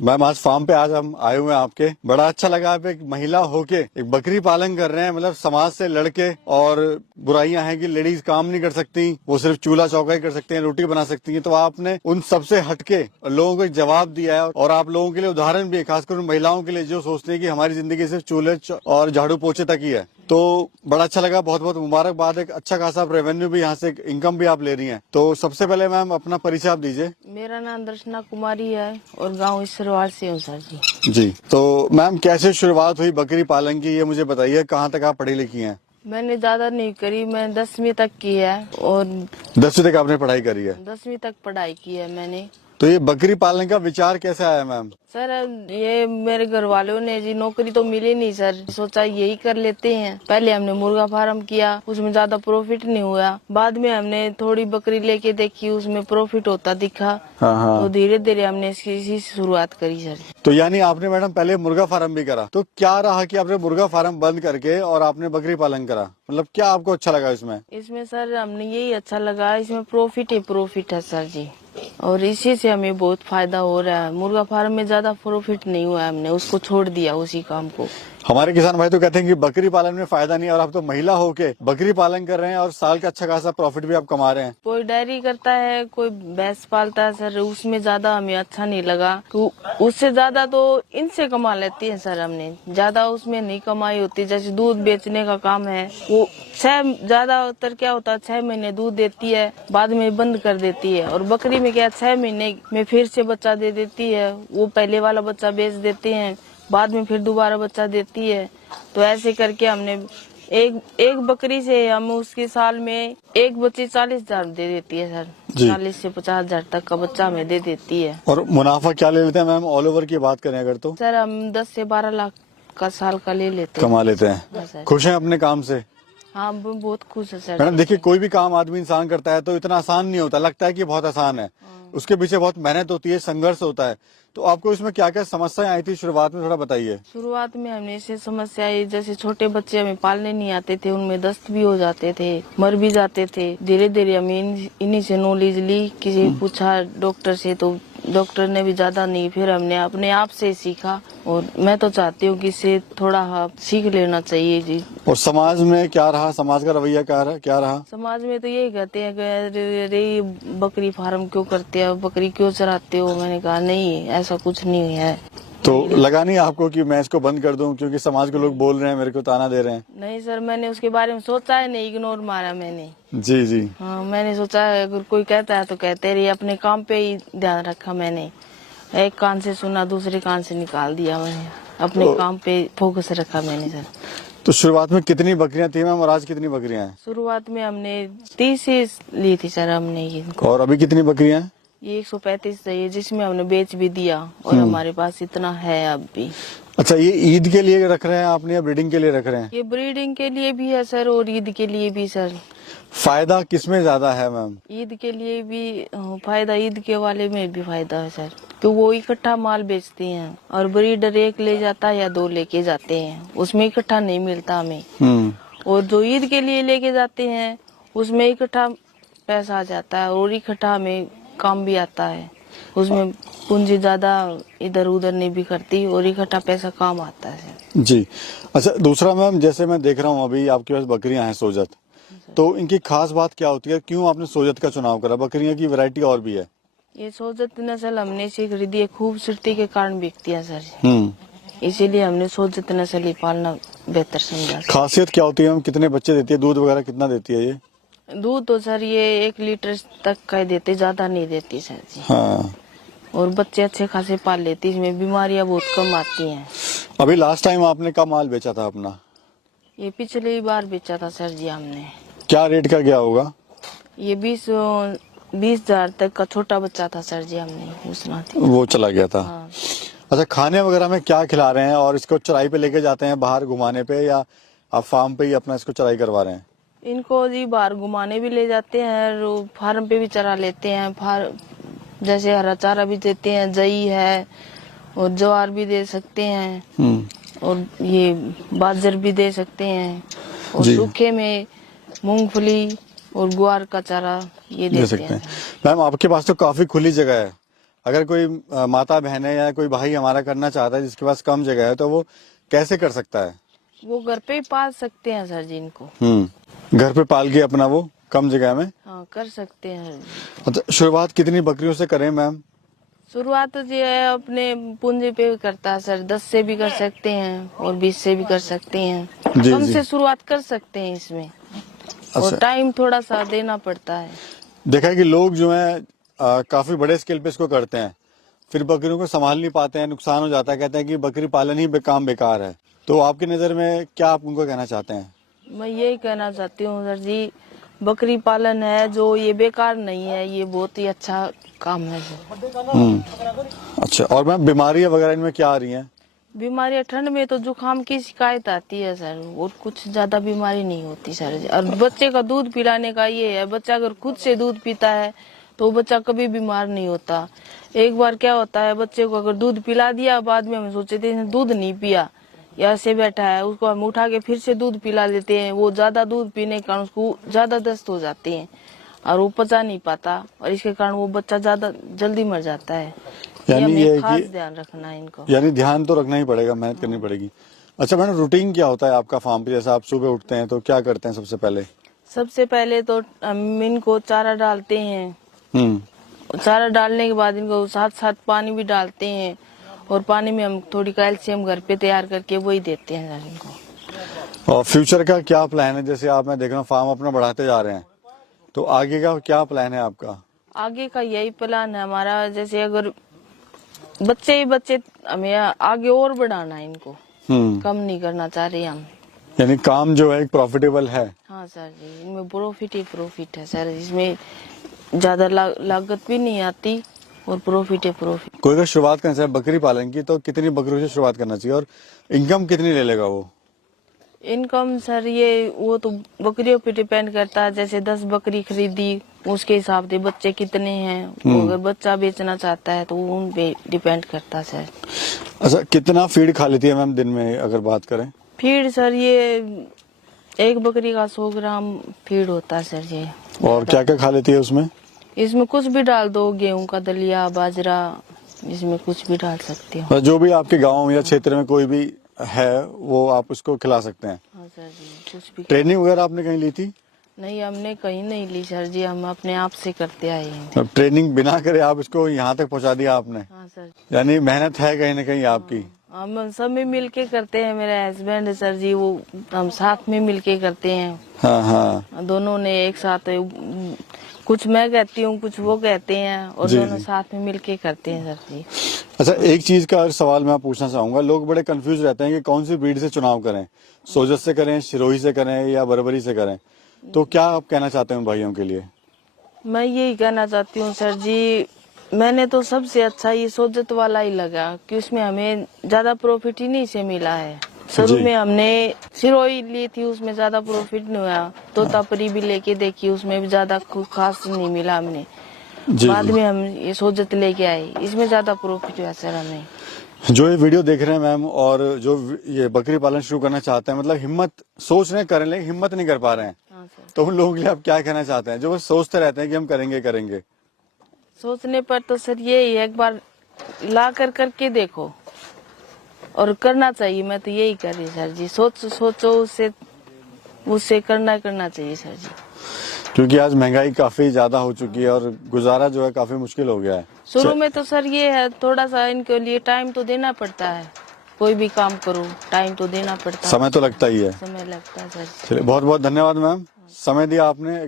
Ma'am आज farm पे आज हम आए हुए हैं आपके, बड़ा अच्छा लगा। आप एक महिला होके एक बकरी पालन कर रहे हैं, मतलब समाज से लड़के, और बुराइयां हैं कि लेडीज काम नहीं कर सकती, वो सिर्फ चूल्हा चौका ही कर सकती हैं, रोटी बना सकती हैं। तो आपने उन सबसे हटके लोगों को एक जवाब दिया है, और आप लोगों के लिए उदाहरण भी है, खासकर उन महिलाओं के लिए जो सोचते हैं कि हमारी जिंदगी सिर्फ चूल्हे और झाड़ू पोछे तक ही है। तो बड़ा अच्छा लगा, बहुत बहुत मुबारकबाद। एक अच्छा खासा रेवेन्यू भी यहाँ से, इनकम भी आप ले रही हैं। तो सबसे पहले मैम अपना परिचय आप दीजिए। मेरा नाम दर्शना कुमारी है और गांव इसरवाल से हूँ सर जी। जी, तो मैम कैसे शुरुआत हुई बकरी पालन की, ये मुझे बताइए। कहाँ तक आप पढ़ी लिखी हैं? मैंने ज्यादा नहीं करी, मैं 10वीं तक की है और 10वीं तक आपने पढ़ाई करी है? 10वीं तक पढ़ाई की है मैंने। तो ये बकरी पालन का विचार कैसे आया मैम? सर ये मेरे घर वालों ने जी, नौकरी तो मिली नहीं सर, सोचा यही कर लेते हैं। पहले हमने मुर्गा फार्म किया, उसमें ज्यादा प्रॉफिट नहीं हुआ। बाद में हमने थोड़ी बकरी लेके देखी, उसमें प्रॉफिट होता दिखा। हाँ। तो धीरे धीरे हमने इसकी शुरुआत करी सर। तो यानी आपने मैडम पहले मुर्गा फार्म भी करा, तो क्या रहा कि आपने मुर्गा फार्म बंद करके और आपने बकरी पालन करा? मतलब क्या आपको अच्छा लगा इसमें? इसमें सर हमने यही अच्छा लगा, इसमें प्रॉफिट है सर जी, और इसी से हमें बहुत फायदा हो रहा है। मुर्गा फार्म में ज्यादा प्रॉफिट नहीं हुआ, हमने उसको छोड़ दिया उसी काम को। हमारे किसान भाई तो कहते हैं कि बकरी पालन में फायदा नहीं है, और आप तो महिला होके बकरी पालन कर रहे हैं और साल का अच्छा खासा प्रॉफिट भी आप कमा रहे हैं। कोई डेयरी करता है, कोई भैंस पालता है सर, उसमें ज्यादा हमें अच्छा नहीं लगा। तो उससे ज्यादा तो इनसे कमा लेती है सर, हमने ज्यादा उसमें नहीं कमाई होती। जैसे दूध बेचने का काम है, वो ज्यादातर क्या होता है 6 महीने दूध देती है, बाद में बंद कर देती है। और बकरी में क्या 6 महीने में फिर से बच्चा दे देती है, वो पहले वाला बच्चा बेच देते हैं, बाद में फिर दोबारा बच्चा देती है। तो ऐसे करके हमने एक बकरी से हम उसके साल में एक बच्ची 40,000 दे देती है सर। 40 से 50,000 तक का बच्चा हमें दे देती है। और मुनाफा क्या ले लेते हैं मैम, ऑल ओवर की बात करें अगर? तो सर हम 10 से 12 लाख का साल का ले लेते हैं, कमा लेते हैं। खुश हैं अपने काम से? हाँ बहुत खुश है सर। मैडम देखिए, कोई भी काम आदमी इंसान करता है तो इतना आसान नहीं होता, लगता है कि बहुत आसान है, उसके पीछे बहुत मेहनत होती है, संघर्ष होता है। तो आपको इसमें क्या क्या समस्याएं आई थी शुरुआत में, थोड़ा बताइए। शुरुआत में हमने ऐसे समस्या आई, जैसे छोटे बच्चे हमें पालने नहीं आते थे, उनमें दस्त भी हो जाते थे, मर भी जाते थे। धीरे धीरे हमने इन्हीं से नॉलेज ली, किसी पूछा डॉक्टर से, तो डॉक्टर ने भी ज्यादा नहीं, फिर हमने अपने आप से सीखा। और मैं तो चाहती हूँ कि इससे थोड़ा सीख लेना चाहिए जी। और समाज में क्या रहा, समाज का रवैया क्या रहा? समाज में तो यही कहते हैं कि अरे बकरी फार्म क्यों करते हो, बकरी क्यों चराते हो। मैंने कहा नहीं, ऐसा कुछ नहीं है। तो लगा नहीं आपको कि मैं इसको बंद कर दूं, क्योंकि समाज के लोग बोल रहे हैं, मेरे को ताना दे रहे हैं? नहीं सर, मैंने उसके बारे में सोचा है नहीं, इग्नोर मारा मैंने। जी। हाँ, मैंने सोचा है अगर कोई कहता है तो कहते रहिए, अपने काम पे ही ध्यान रखा मैंने। एक कान से सुना, दूसरे कान से निकाल दिया मैंने, अपने काम पे फोकस रखा मैंने सर। तो शुरुआत में कितनी बकरियां थी मैम, और आज कितनी बकरियां हैं? शुरुआत में हमने 30 ही ली थी सर हमने ये। और अभी कितनी बकरियां हैं? ये 135 है, जिसमें हमने बेच भी दिया, और हमारे पास इतना है अब भी। अच्छा, ये ईद के लिए रख रहे हैं आपने या ब्रीडिंग के लिए रख रहे हैं? ये ब्रीडिंग के लिए भी है सर, और ईद के लिए भी सर। फायदा किसमें ज्यादा है मैम? ईद के लिए भी फायदा, ईद के वाले में भी फायदा है सर, तो वो इकट्ठा माल बेचती हैं, और ब्रीडर एक ले जाता है या 2 लेके जाते हैं, उसमें इकट्ठा नहीं मिलता हमें। और जो ईद के लिए लेके जाते हैं उसमें इकट्ठा पैसा आ जाता है, और इकट्ठा हमें काम भी आता है, उसमें पूंजी ज्यादा इधर उधर नहीं भी करती, और इकट्ठा पैसा काम आता है जी। अच्छा, दूसरा मैम, जैसे मैं देख रहा हूँ अभी आपके पास बकरियां हैं सोजत, तो इनकी खास बात क्या होती है, क्यों आपने सोजत का चुनाव करा? बकरियां की वैरायटी और भी है? ये सोजत नस्ल हमने इसे खरीदी है, खूबसूरती के कारण बिकती है सर, इसीलिए हमने सोजत नस्ल ही पालना बेहतर समझा। खासियत क्या होती है मैम, कितने बच्चे देती है, दूध वगैरह कितना देती है ये? दूध तो सर ये 1 लीटर तक का देते, ज्यादा नहीं देती सर जी। हाँ। और बच्चे अच्छे खासे पाल लेती, इसमें बीमारियां बहुत कम आती हैं। अभी लास्ट टाइम आपने कब माल बेचा था अपना? ये पिछली बार बेचा था सर जी हमने। क्या रेट का गया होगा? ये 20,000 तक का छोटा बच्चा था सर जी, हमने उसना थी। वो चला गया था। हाँ। अच्छा, खाने वगैरह में क्या खिला रहे हैं, और इसको चराई पे लेके जाते हैं बाहर घुमाने पे, या आप फार्म पे ही अपना इसको चराई करवा रहे हैं? इनको जी बाहर घुमाने भी ले जाते हैं, फार्म पे भी चरा लेते हैं। जैसे हरा चारा भी देते हैं, जई है, और ज्वार भी दे सकते हैं, और ये बाजर भी दे सकते हैं, और सूखे में मूंगफली और ग्वार का चारा ये दे सकते हैं। मैम आपके पास तो काफी खुली जगह है, अगर कोई माता बहन है या कोई भाई हमारा करना चाहता है जिसके पास कम जगह है तो वो कैसे कर सकता है? वो घर पे ही पाल सकते हैं सर जी इनको। घर पे पाल के अपना वो कम जगह में हाँ कर सकते हैं सर जी। अच्छा, शुरुआत कितनी बकरियों से करें मैम? शुरुआत तो जो है अपने पूंजी पे भी करता है सर, 10 से भी कर सकते हैं और 20 से भी कर सकते हैं। जी, कम जी। से शुरुआत कर सकते हैं इसमें। और अच्छा। टाइम थोड़ा सा देना पड़ता है। देखा है कि लोग जो है काफी बड़े स्केल पे इसको करते हैं, फिर बकरियों को संभाल नहीं पाते हैं, नुकसान हो जाता है, कहते हैं कि बकरी पालन ही काम बेकार है। तो आपकी नजर में क्या आप उनको कहना चाहते हैं? मैं यही कहना चाहती हूँ सर जी, बकरी पालन है जो ये बेकार नहीं है, ये बहुत ही अच्छा काम है सर। अच्छा, और मैम बीमारियां वगैरह इनमें क्या आ रही हैं? बीमारियां ठंड में तो जुकाम की शिकायत आती है सर, और कुछ ज्यादा बीमारी नहीं होती सर जी। और बच्चे का दूध पिलाने का ये है, बच्चा अगर खुद से दूध पीता है तो बच्चा कभी बीमार नहीं होता। एक बार क्या होता है, बच्चे को अगर दूध पिला दिया, बाद में हम सोचते थे दूध नहीं पिया या ऐसे बैठा है, उसको हम उठा के फिर से दूध पिला देते हैं। वो ज्यादा दूध पीने के कारण उसको ज्यादा दस्त हो जाते हैं और वो पचा नहीं पाता, और इसके कारण वो बच्चा ज्यादा जल्दी मर जाता है। यानी हमें ये खास कि ध्यान रखना है इनको। यानी ध्यान तो रखना ही पड़ेगा, मेहनत करनी पड़ेगी। अच्छा मैडम, रूटीन क्या होता है आपका फार्म पे? जैसे आप सुबह उठते हैं तो क्या करते हैं सबसे पहले? सबसे पहले तो हम इनको चारा डालते हैं। हम्म चारा डालने के बाद इनको साथ साथ पानी भी डालते हैं, और पानी में हम थोड़ी कैल्शियम घर पे तैयार करके वही देते हैं सर इनको। और फ्यूचर का क्या प्लान है? जैसे आप, मैं देख रहा हूँ फार्म अपना बढ़ाते जा रहे हैं, तो आगे का क्या प्लान है आपका? आगे का यही प्लान है हमारा, जैसे अगर बच्चे ही बच्चे, हमें आगे और बढ़ाना है इनको, कम नहीं करना चाह रहे हम। यानी काम जो है प्रॉफिटेबल है। हाँ सर जी, इनमें प्रॉफिट ही प्रॉफिट है सर, इसमें ज्यादा लागत भी नहीं आती और प्रॉफिट है प्रॉफिट। कोई अगर शुरुआत करना चाहे बकरी पालन की तो कितनी बकरियों से शुरुआत करना चाहिए और इनकम कितनी ले लेगा वो? इनकम सर ये वो तो बकरियों पे डिपेंड करता है। जैसे 10 बकरी खरीदी, उसके हिसाब से बच्चे कितने हैं, वो अगर बच्चा बेचना चाहता है तो उन पे डिपेंड करता है सर। अच्छा, कितना फीड खा लेती है मैम दिन में अगर बात करें? फीड सर ये एक बकरी का 100 ग्राम फीड होता है सर ये। और क्या क्या खा लेती है उसमें? इसमें कुछ भी डाल दो, गेहूं का दलिया, बाजरा, इसमें कुछ भी डाल सकते हो। और जो भी आपके गाँव या क्षेत्र में कोई भी है वो आप उसको खिला सकते हैं? हाँ सर जी, कुछ भी। ट्रेनिंग वगैरह आपने कहीं ली थी? नहीं, हमने कहीं नहीं ली सर जी, हम अपने आप से करते आए हैं। अब ट्रेनिंग बिना करे आप इसको यहाँ तक पहुँचा दिया आपने, हाँ सर। यानी मेहनत है कहीं ना कहीं आपकी। हम सब में मिल के करते हैं, मेरे हस्बैंड सर जी वो, हम साथ में मिल के करते हैं। हाँ हाँ, दोनों ने एक साथ, कुछ मैं कहती हूँ कुछ वो कहते हैं, और जी, दोनों जी। साथ में मिल के करते हैं सर जी। अच्छा, एक चीज का और सवाल मैं पूछना चाहूंगा, लोग बड़े कंफ्यूज रहते हैं कि कौन सी ब्रीड से चुनाव करें, सोजत से करें, सिरोही से करें या बर्बरी से करें, तो क्या आप कहना चाहते हैं भाइयों के लिए? मैं यही कहना चाहती हूँ सर जी, मैंने तो सबसे अच्छा ये सोजत वाला ही लगा कि उसमें हमें ज्यादा प्रॉफिट ही नहीं से मिला है। शुरू जी। में हमने सिरोही ली थी, उसमें ज्यादा प्रॉफिट नहीं हुआ। तोतापरी भी लेके देखी, उसमें भी ज्यादा कुछ खास नहीं मिला हमने। जी, बाद जी। में हम ये सोजत लेके आए, इसमें ज्यादा प्रॉफिट हुआ सर हमें। जो ये वीडियो देख रहे हैं मैम और जो ये बकरी पालन शुरू करना चाहते हैं, मतलब हिम्मत सोच रहे करें लेकिन हिम्मत नहीं कर पा रहे हैं, हाँ सर। तो उन लोगों के लिए आप क्या कहना चाहते हैं जो बस सोचते रहते हैं कि हम करेंगे करेंगे? सोचने पर तो सर यही है, एक बार ला कर करके देखो और करना चाहिए। मैं तो यही कर रही सर जी, सोचो उससे करना चाहिए सर जी। क्योंकि आज महंगाई काफी ज्यादा हो चुकी है और गुजारा जो है काफी मुश्किल हो गया है। शुरू में तो सर ये है, थोड़ा सा इनके लिए टाइम तो देना पड़ता है, कोई भी काम करो टाइम तो देना पड़ता है, समय तो लगता ही है। समय लगता है सर। चलिए, बहुत बहुत धन्यवाद मैम, समय दिया आपने।